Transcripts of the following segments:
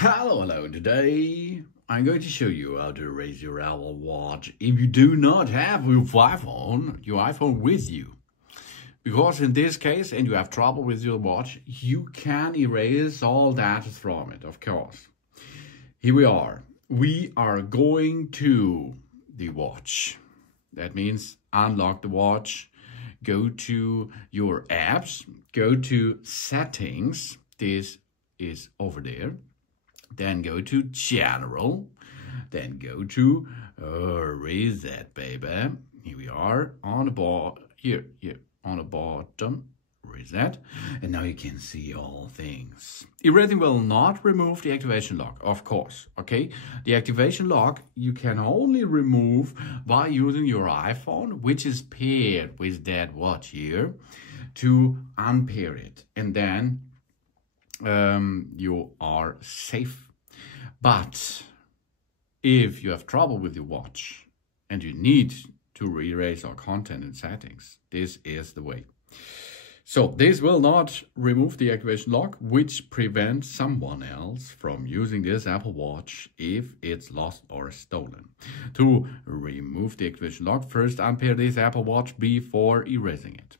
Hello. Today I'm going to show you how to erase your Apple Watch if you do not have your iPhone with you. Because in this case, and you have trouble with your watch, you can erase all data from it, of course. Here we are. We are going to the watch. That means unlock the watch, go to your apps, go to settings. This is over there. Then go to general, then go to reset, baby. Here we are on the bottom, here on the bottom, reset. And now you can see all things. Erasing will not remove the activation lock, of course, okay? The activation lock you can only remove by using your iPhone, which is paired with that watch here, to unpair it. And then you are safe. But if you have trouble with your watch and you need to erase all content and settings, this is the way. So this will not remove the activation lock, which prevents someone else from using this Apple Watch if it's lost or stolen. To remove the activation lock, first unpair this Apple Watch before erasing it.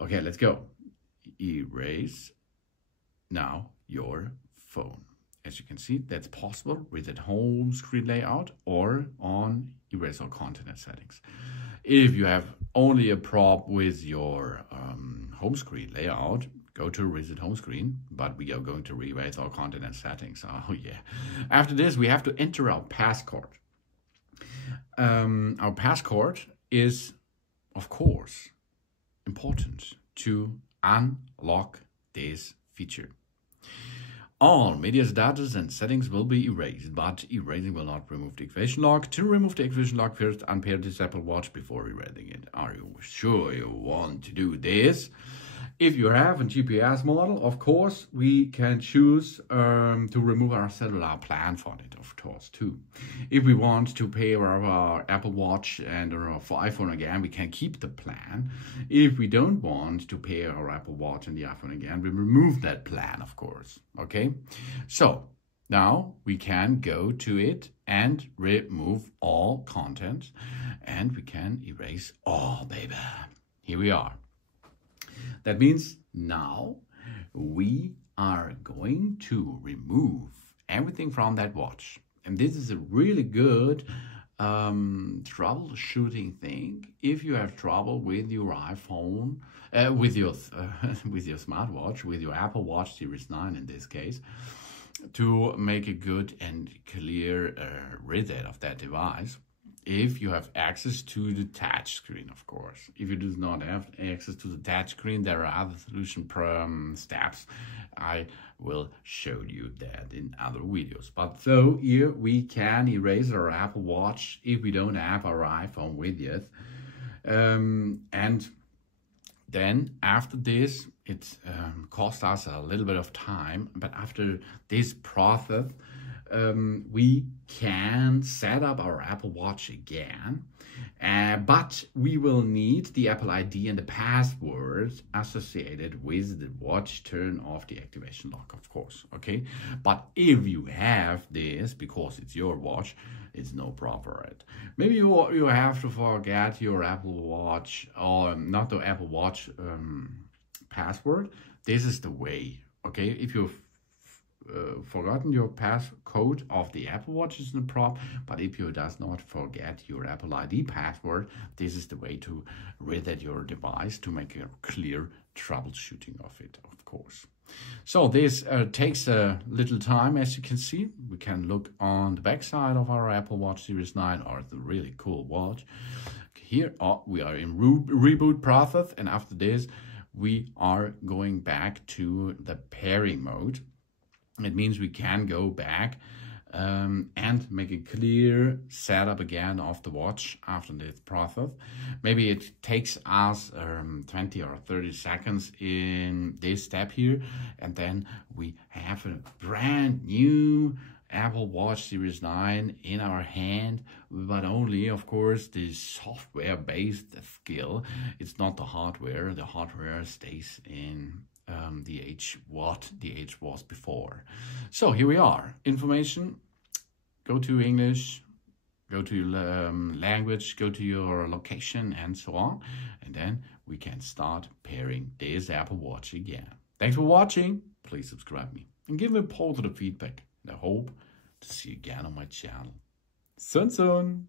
Okay, let's go. Erase now your phone. As you can see, that's possible with that home screen layout or on erase all content and settings. If you have only a problem with your home screen layout, go to reset home screen, but we are going to erase all content and settings. Oh yeah. After this, we have to enter our passcode. Our passcode is, of course, important to unlock this feature. All media's data and settings will be erased, but erasing will not remove the activation lock. To remove the activation lock, first unpair this Apple Watch before erasing it. Are you sure you want to do this? If you have a GPS model, of course, we can choose to remove our cellular plan for it, of course, too. If we want to pair our Apple Watch and our iPhone again, we can keep the plan. If we don't want to pair our Apple Watch and the iPhone again, we remove that plan, of course, okay? So now we can go to it and remove all content, and we can erase all, baby. Here we are. That means now we are going to remove everything from that watch. And this is a really good troubleshooting thing. If you have trouble with your iPhone, with your smartwatch, with your Apple Watch Series 9 in this case, to make a good and clear reset of that device. If you have access to the touch screen, of course. If you do not have access to the touch screen, there are other solution steps. I will show you that in other videos. But so here we can erase our Apple Watch if we don't have our iPhone with it. And then after this, it cost us a little bit of time. But after this process, we can set up our Apple Watch again, but we will need the Apple ID and the password associated with the watch. Turn off the activation lock, of course, okay? But if you have this, because it's your watch, it's no problem, right? Maybe you have to forget your Apple Watch, or not the Apple Watch password. This is the way, okay? If you've forgotten your passcode of the Apple Watch, is no problem, but if you does not forget your Apple ID password, this is the way to reset your device to make a clear troubleshooting of it, of course. So this takes a little time, as you can see. We can look on the back side of our Apple Watch Series 9, or the really cool watch. Here we are in reboot process, and after this we are going back to the pairing mode. It means we can go back and make a clear setup again of the watch after this process. Maybe it takes us 20 or 30 seconds in this step here, and then we have a brand new Apple Watch Series 9 in our hand, but only, of course, the software-based skill. It's not the hardware. The hardware stays in the age, what the age was before. So here we are. Information, go to English, go to your language, go to your location and so on. And then we can start pairing this Apple Watch again. Thanks for watching. Please subscribe me and give me positive feedback. And I hope to see you again on my channel. Soon.